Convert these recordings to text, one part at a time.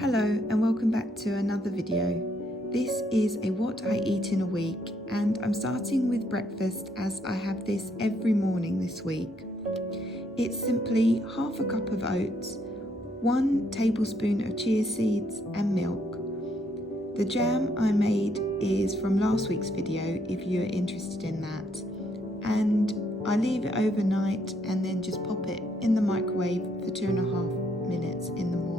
Hello and welcome back to another video. This is a what I eat in a week, and I'm starting with breakfast as I have this every morning this week. It's simply half a cup of oats, 1 tablespoon of chia seeds and milk. The jam I made is from last week's video if you're interested in that, and I leave it overnight and then just pop it in the microwave for 2.5 minutes in the morning.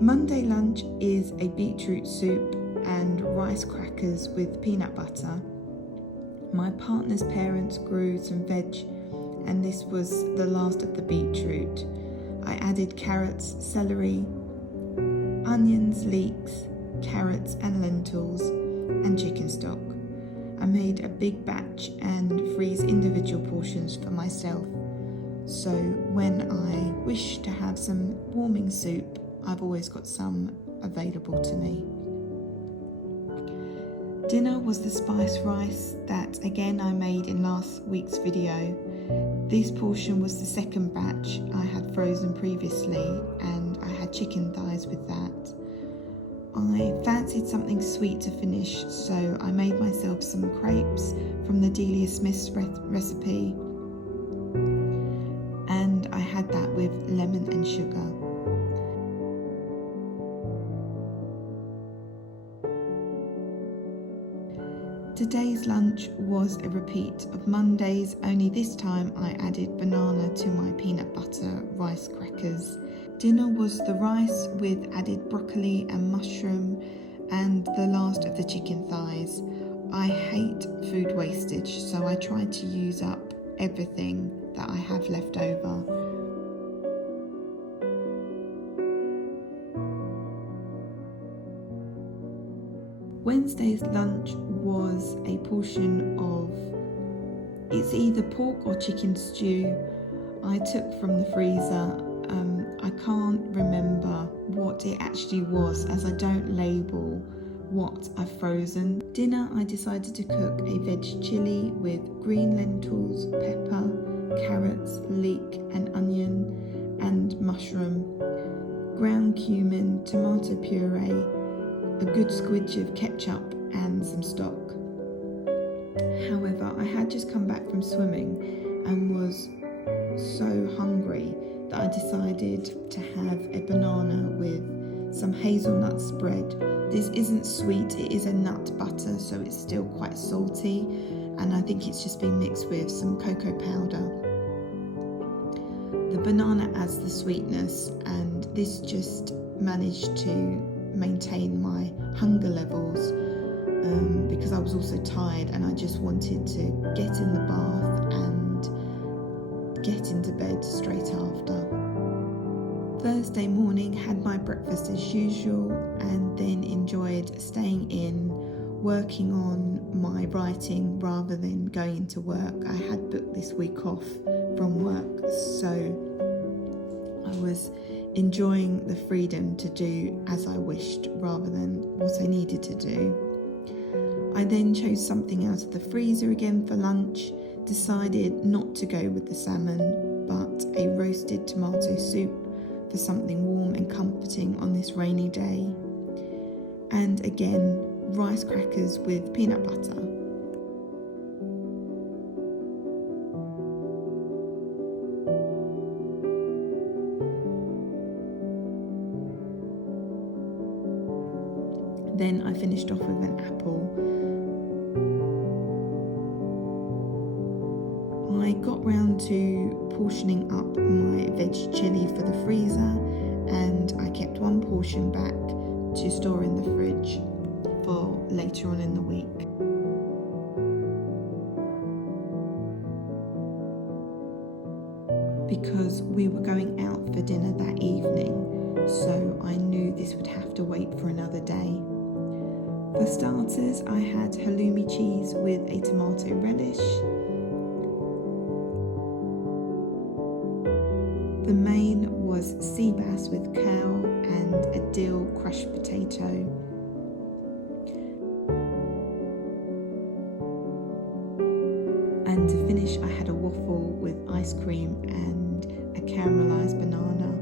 Monday lunch is a beetroot soup and rice crackers with peanut butter. My partner's parents grew some veg and this was the last of the beetroot. I added carrots, celery, onions, leeks, carrots and lentils and chicken stock. I made a big batch and freeze individual portions for myself. So when I wish to have some warming soup, I've always got some available to me. Dinner was the spiced rice that again I made in last week's video. This portion was the second batch I had frozen previously, and I had chicken thighs with that. I fancied something sweet to finish, so I made myself some crepes from the Delia Smith's recipe, and I had that with lemon and sugar. Today's lunch was a repeat of Monday's, only this time I added banana to my peanut butter rice crackers. Dinner was the rice with added broccoli and mushroom and the last of the chicken thighs. I hate food wastage, so I tried to use up everything that I have left over. Wednesday's lunch was a portion of, it's either pork or chicken stew I took from the freezer. I can't remember what it actually was as I don't label what I've frozen. Dinner I decided to cook a veg chilli with green lentils, pepper, carrots, leek and onion and mushroom, ground cumin, tomato puree, a good squidge of ketchup and some stock. However, I had just come back from swimming and was so hungry that I decided to have a banana with some hazelnut spread. This isn't sweet, it is a nut butter, so it's still quite salty, and I think it's just been mixed with some cocoa powder. The banana adds the sweetness, and this just managed to maintain my hunger levels because I was also tired and I just wanted to get in the bath and get into bed straight after. Thursday morning had my breakfast as usual and then enjoyed staying in, working on my writing rather than going to work. I had booked this week off from work, so I was enjoying the freedom to do as I wished rather than what I needed to do. I then chose something out of the freezer again for lunch, decided not to go with the salmon but a roasted tomato soup for something warm and comforting on this rainy day, and again rice crackers with peanut butter. Then I finished off with an apple. I got round to portioning up my veg chilli for the freezer, and I kept 1 portion back to store in the fridge for later on in the week. because we were going out for dinner that evening, so I knew this would have to wait for another day. For starters, I had halloumi cheese with a tomato relish. The main was sea bass with cow and a dill crushed potato. And to finish, I had a waffle with ice cream and a caramelised banana.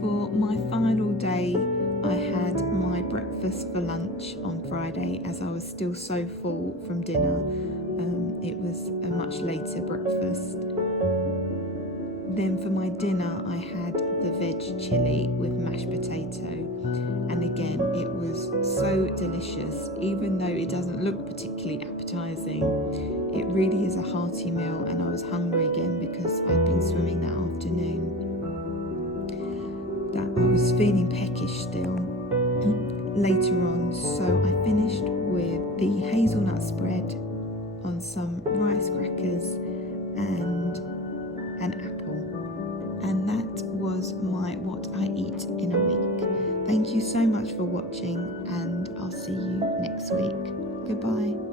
For my final day, I had my breakfast for lunch on Friday, as I was still so full from dinner. It was a much later breakfast. Then for my dinner, I had the veg chilli with mashed potato, and again it was so delicious. Even though it doesn't look particularly appetizing, it really is a hearty meal, and I was hungry again because I'd been swimming that afternoon. I was feeling peckish still later on, so I finished with the hazelnut spread on some rice crackers and an apple. And that was my what I eat in a week. Thank you so much for watching, and I'll see you next week. Goodbye.